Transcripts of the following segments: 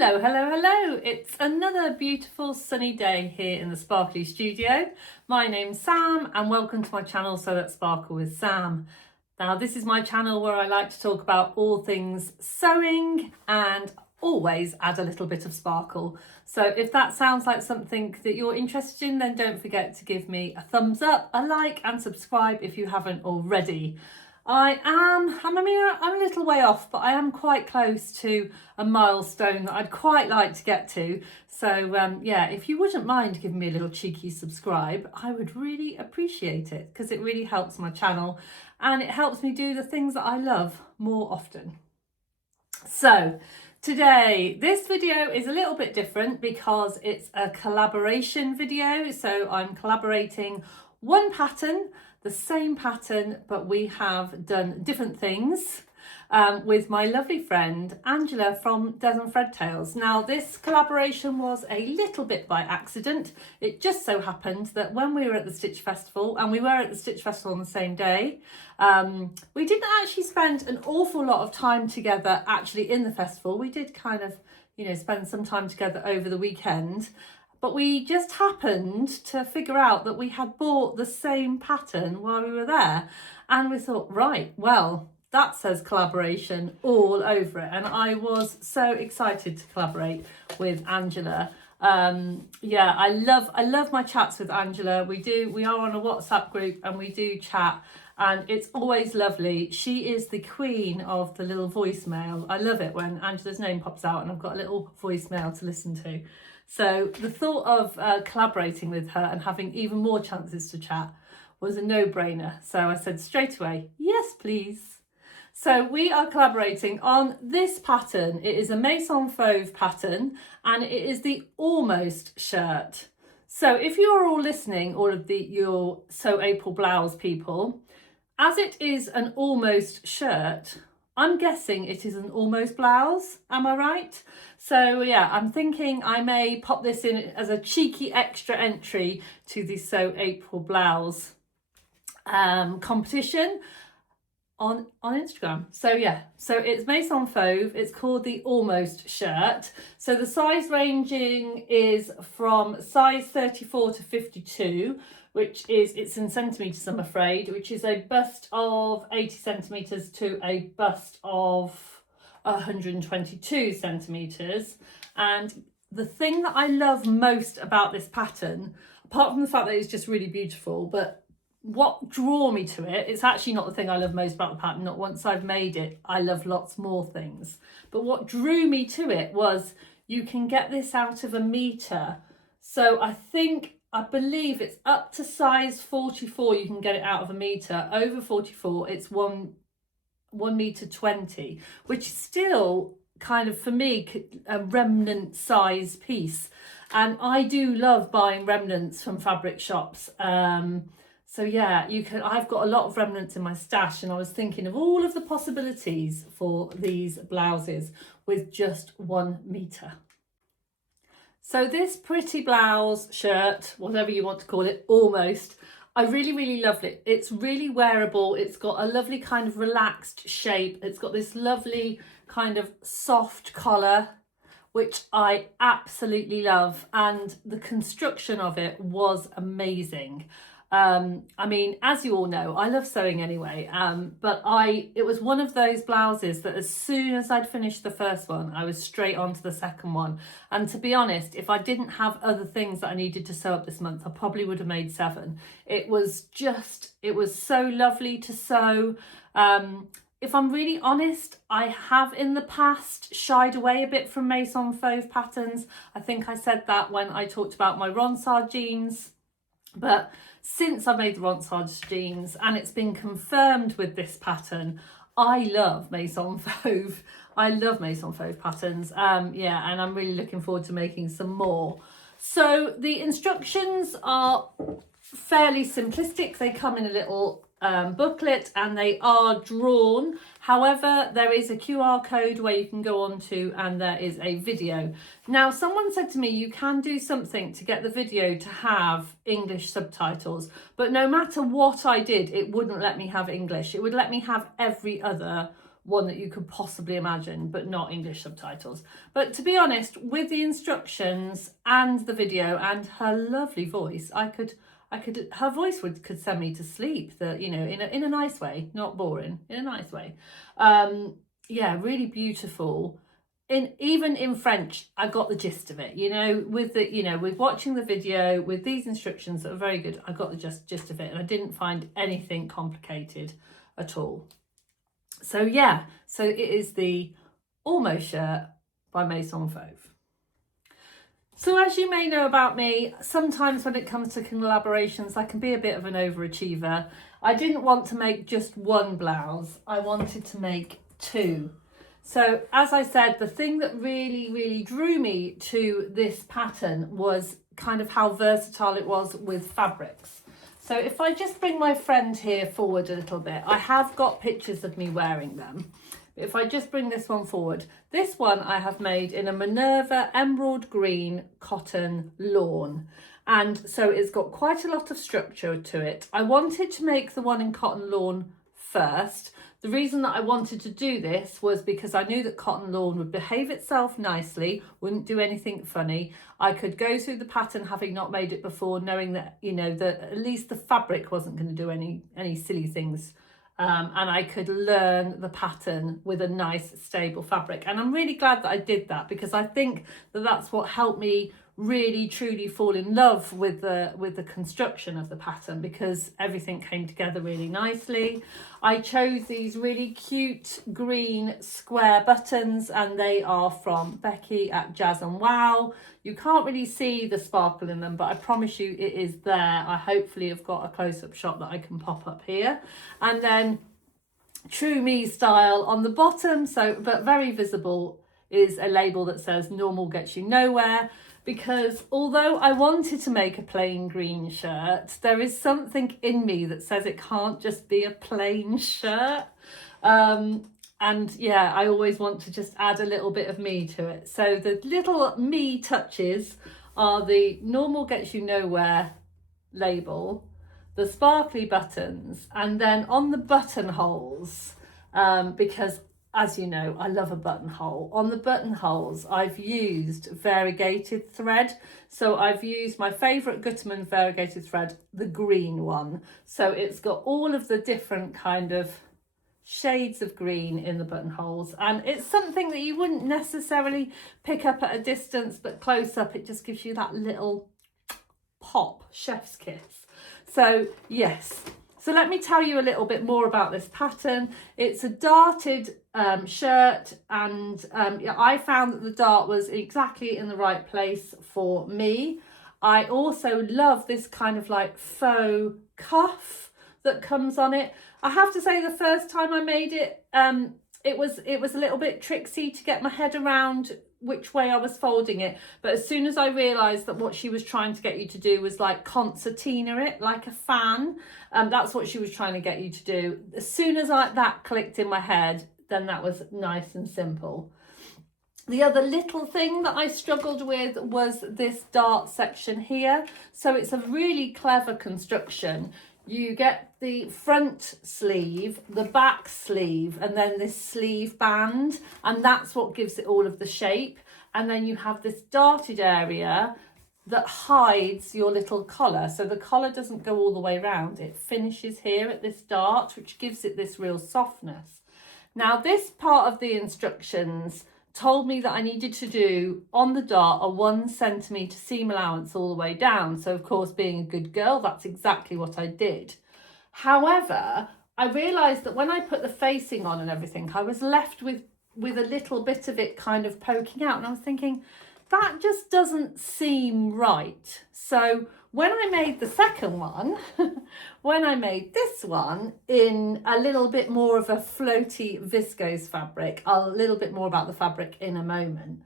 Hello, hello, hello. It's another beautiful sunny day here in the Sparkly studio. My name's Sam and welcome to my channel So Let's Sparkle with Sam. Now this is my channel where I like to talk about all things sewing and always add a little bit of sparkle. So if that sounds like something that you're interested in, then don't forget to give me a thumbs up, a like and subscribe if you haven't already. I'm a little way off, but I am quite close to a milestone that I'd quite like to get to. So yeah, if you wouldn't mind giving me a little cheeky subscribe, I would really appreciate it because it really helps my channel and it helps me do the things that I love more often. So today, this video is a little bit different because it's a collaboration video. So I'm collaborating one pattern, the same pattern, but we have done different things with my lovely friend Angela from Des & Fred Tales. Now this collaboration was a little bit by accident. It just so happened that when we were at the Stitch Festival, and we were at the Stitch Festival on the same day, we didn't actually spend an awful lot of time together actually in the festival. We did kind of, spend some time together over the weekend. But we just happened to figure out that we had bought the same pattern while we were there. And we thought, right, well, that says collaboration all over it. And I was so excited to collaborate with Angela. Yeah, I love my chats with Angela. We are on a WhatsApp group and we do chat. And it's always lovely. She is the queen of the little voicemail. I love it when Angela's name pops out and I've got a little voicemail to listen to. So the thought of collaborating with her and having even more chances to chat was a no-brainer. So I said straight away, yes, please. So we are collaborating on this pattern. It is a Maison Fauve pattern and it is the Almost shirt. So if you are all listening, all of your Sew April blouse people, as it is an almost shirt, I'm guessing it is an almost blouse, am I right? So yeah, I'm thinking I may pop this in as a cheeky extra entry to the Sew April blouse competition on Instagram. So yeah, so it's Maison Fauve, it's called the Almost shirt. So the size ranging is from size 34 to 52, it's in centimetres I'm afraid, which is a bust of 80 centimetres to a bust of 122 centimetres. And the thing that I love most about this pattern, apart from the fact that it's just really beautiful, but what drew me to it, it's actually not the thing I love most about the pattern. Not once I've made it, I love lots more things. But what drew me to it was you can get this out of a metre. So I believe it's up to size 44 you can get it out of a metre. Over 44 it's 1 metre 20, which is still kind of, for me, a remnant size piece. And I do love buying remnants from fabric shops. So yeah, I've got a lot of remnants in my stash and I was thinking of all of the possibilities for these blouses with just 1 metre. So this pretty blouse, shirt, whatever you want to call it, almost, I really, really love it. It's really wearable. It's got a lovely kind of relaxed shape. It's got this lovely kind of soft collar, which I absolutely love. And the construction of it was amazing. I mean, as you all know, I love sewing anyway, but it was one of those blouses that as soon as I'd finished the first one, I was straight on to the second one. And to be honest, if I didn't have other things that I needed to sew up this month, I probably would have made 7. It was so lovely to sew. If I'm really honest, I have in the past shied away a bit from Maison Fauve patterns. I think I said that when I talked about my Ronsard jeans. But since I made the Ronsard jeans and it's been confirmed with this pattern, I love Maison Fauve. I love Maison Fauve patterns. Yeah, and I'm really looking forward to making some more. So the instructions are fairly simplistic. They come in a little booklet and they are drawn. However, there is a QR code where you can go on to and there is a video. Now, someone said to me, you can do something to get the video to have English subtitles, but no matter what I did, it wouldn't let me have English. It would let me have every other one that you could possibly imagine, but not English subtitles. But to be honest, with the instructions and the video and her lovely voice, her voice could send me to sleep, that, you know, in a nice way, not boring, in a nice way. Yeah, really beautiful. Even in French, I got the gist of it, you know, with watching the video, with these instructions that are very good, I got the gist of it, and I didn't find anything complicated at all. So yeah, so it is the Almost shirt by Maison Fauve. So as you may know about me, sometimes when it comes to collaborations, I can be a bit of an overachiever. I didn't want to make just one blouse, I wanted to make two. So as I said, the thing that really drew me to this pattern was kind of how versatile it was with fabrics. So if I just bring my friend here forward a little bit, I have got pictures of me wearing them. If I just bring this one forward, this one I have made in a Minerva emerald green cotton lawn. And so it's got quite a lot of structure to it. I wanted to make the one in cotton lawn first. The reason that I wanted to do this was because I knew that cotton lawn would behave itself nicely, wouldn't do anything funny. I could go through the pattern having not made it before, knowing that, you know, that at least the fabric wasn't going to do any silly things. And I could learn the pattern with a nice stable fabric. And I'm really glad that I did that, because I think that that's what helped me really truly fall in love with the construction of the pattern, because everything came together really nicely. I chose these really cute green square buttons, and they are from Becky at Jazz and Wow. You can't really see the sparkle in them, but I promise you it is there. I hopefully have got a close-up shot that I can pop up here. And then True Me style on the bottom, so but very visible, is a label that says normal gets you nowhere. Because although I wanted to make a plain green shirt, there is something in me that says it can't just be a plain shirt. And yeah, I always want to just add a little bit of me to it. So the little me touches are the normal gets you nowhere label, the sparkly buttons, and then on the buttonholes, because as you know, I love a buttonhole. On the buttonholes, I've used variegated thread. So I've used my favourite Gutterman variegated thread, the green one. So it's got all of the different kind of shades of green in the buttonholes. And it's something that you wouldn't necessarily pick up at a distance, but close up, it just gives you that little pop, chef's kiss. So yes. So let me tell you a little bit more about this pattern. It's a darted shirt, and I found that the dart was exactly in the right place for me. I also love this kind of like faux cuff that comes on it. I have to say, the first time I made it, it was a little bit tricksy to get my head around which way I was folding it, but as soon as I realised that what she was trying to get you to do was like concertina it like a fan, that's what she was trying to get you to do. As soon as that clicked in my head, then that was nice and simple. The other little thing that I struggled with was this dart section here. So it's a really clever construction. You get the front sleeve, the back sleeve, and then this sleeve band, and that's what gives it all of the shape. And then you have this darted area that hides your little collar. So the collar doesn't go all the way around. It finishes here at this dart, which gives it this real softness. Now, this part of the instructions told me that I needed to do on the dart a 1 centimetre seam allowance all the way down. So of course, being a good girl, that's exactly what I did. However, I realised that when I put the facing on and everything, I was left with a little bit of it kind of poking out. And I was thinking, that just doesn't seem right. So when I made the second one, when I made this one in a little bit more of a floaty viscose fabric, a little bit more about the fabric in a moment,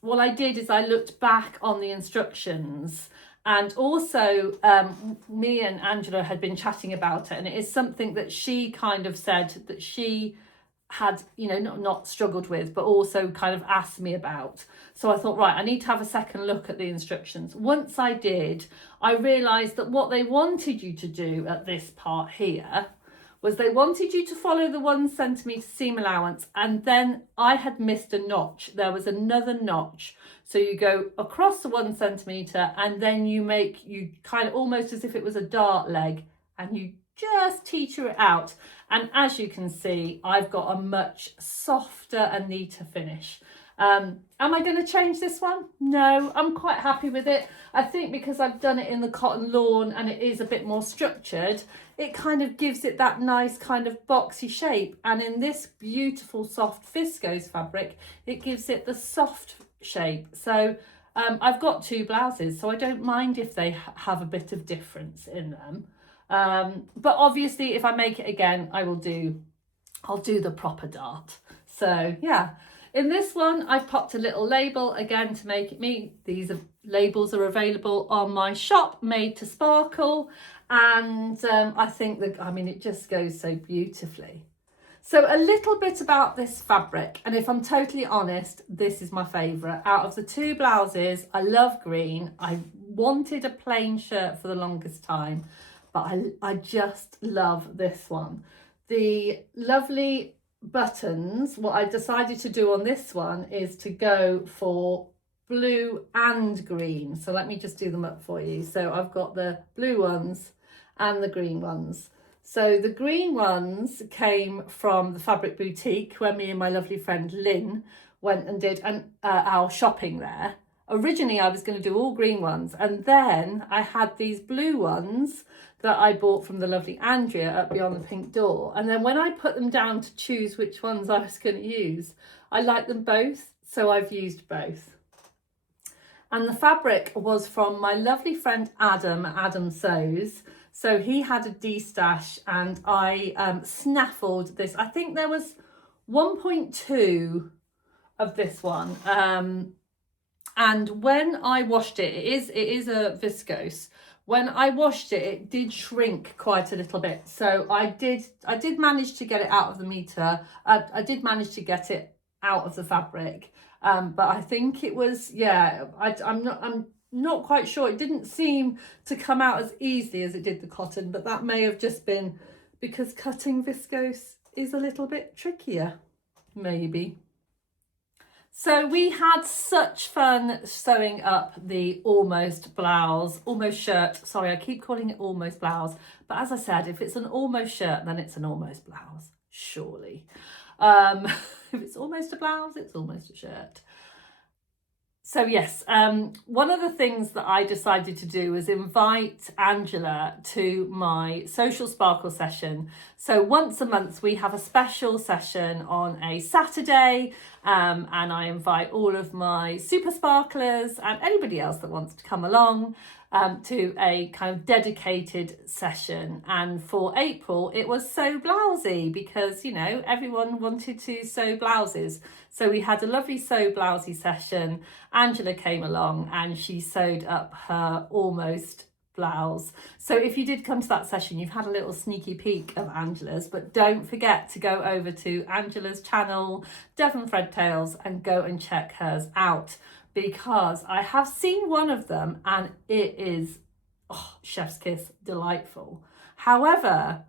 what I did is I looked back on the instructions, and also me and Angela had been chatting about it, and it is something that she kind of said that she had, you know, not struggled with, but also kind of asked me about. So I thought, right, I need to have a second look at the instructions. Once I did, I realised that what they wanted you to do at this part here was they wanted you to follow the 1 centimetre seam allowance, and then I had missed a notch. There was another notch. So you go across the 1 centimetre and then you kind of almost as if it was a dart leg, and you just teeter it out. And as you can see, I've got a much softer and neater finish. Am I going to change this one? No, I'm quite happy with it. I think because I've done it in the cotton lawn and it is a bit more structured, it kind of gives it that nice kind of boxy shape. And in this beautiful soft viscose fabric, it gives it the soft shape. So I've got 2 blouses, so I don't mind if they have a bit of difference in them. But obviously if I make it again, I'll do the proper dart. So yeah. In this one, I've popped a little label again to make it me. These labels are available on my shop, Made to Sparkle. And I think that, I mean, it just goes so beautifully. So a little bit about this fabric. And if I'm totally honest, this is my favourite. Out of the 2 blouses, I love green. I wanted a plain shirt for the longest time, but I just love this one. The lovely buttons, what I decided to do on this one is to go for blue and green. So let me just do them up for you. So I've got the blue ones and the green ones. So the green ones came from the Fabric Boutique when me and my lovely friend Lynn went and did our shopping there. Originally I was going to do all green ones, and then I had these blue ones that I bought from the lovely Andrea up beyond the pink door. And then when I put them down to choose which ones I was going to use, I liked them both, so I've used both. And the fabric was from my lovely friend Adam Sews. So he had a D-stash, and I snaffled this. I think there was 1.2 of this one. And when I washed it, it is a viscose. When I washed it, it did shrink quite a little bit. So I did manage to get it out of the meter. I did manage to get it out of the fabric. But I think it was, yeah, I'm not quite sure. It didn't seem to come out as easily as it did the cotton, but that may have just been because cutting viscose is a little bit trickier, maybe. So we had such fun sewing up the almost shirt. Sorry, I keep calling it almost blouse. But as I said, if it's an almost shirt, then it's an almost blouse, surely. If it's almost a blouse, it's almost a shirt. So yes, one of the things that I decided to do was invite Angela to my Social Sparkle session. So once a month we have a special session on a Saturday, and I invite all of my super sparklers and anybody else that wants to come along to a kind of dedicated session. And for April it was Sew Blousey, because you know everyone wanted to sew blouses. So we had a lovely Sew Blousey session. Angela came along and she sewed up her almost blouse. So if you did come to that session, you've had a little sneaky peek of Angela's, but don't forget to go over to Angela's channel, Devon Thread Tales, and go and check hers out, because I have seen one of them and it is, oh, chef's kiss, delightful. However,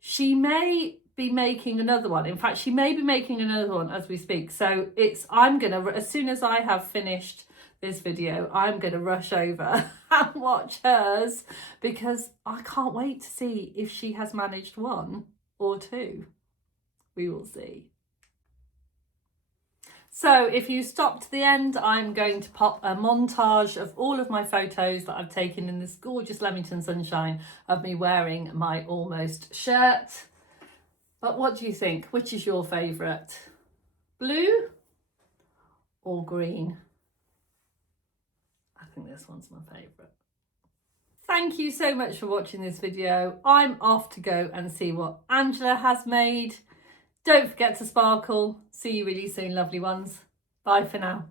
she may be making another one. In fact, she may be making another one as we speak. So I'm gonna, as soon as I have finished this video, I'm gonna rush over and watch hers, because I can't wait to see if she has managed 1 or 2. We will see. So if you stop to the end, I'm going to pop a montage of all of my photos that I've taken in this gorgeous Leamington sunshine of me wearing my almost shirt. But what do you think? Which is your favourite? Blue or green? I think this one's my favourite. Thank you so much for watching this video. I'm off to go and see what Angela has made. Don't forget to sparkle. See you really soon, lovely ones. Bye for now.